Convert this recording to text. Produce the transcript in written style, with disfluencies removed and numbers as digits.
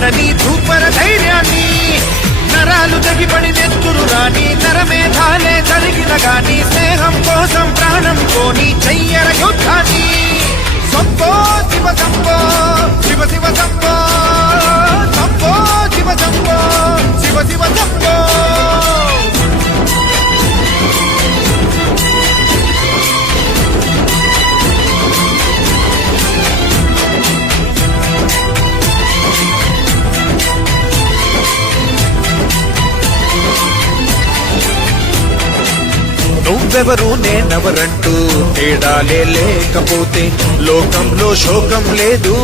పడని సూపర ధైర్యాన్ని, నరాలు తెగిపడి నెత్తురు రాని నరమేధాలే జరిగిన గాని స్నేహం కోసం ప్రాణం కోని చెయ్యర యుద్ధాన్ని. సంభో శివ సంభో శివ శివ సంభో, సంభో శివ సంభో శివ శివ సంభో. నువ్వెవరు నేనెవరంటూ తేడాలే లేకపోతే లోకంలో శోకం లేదు.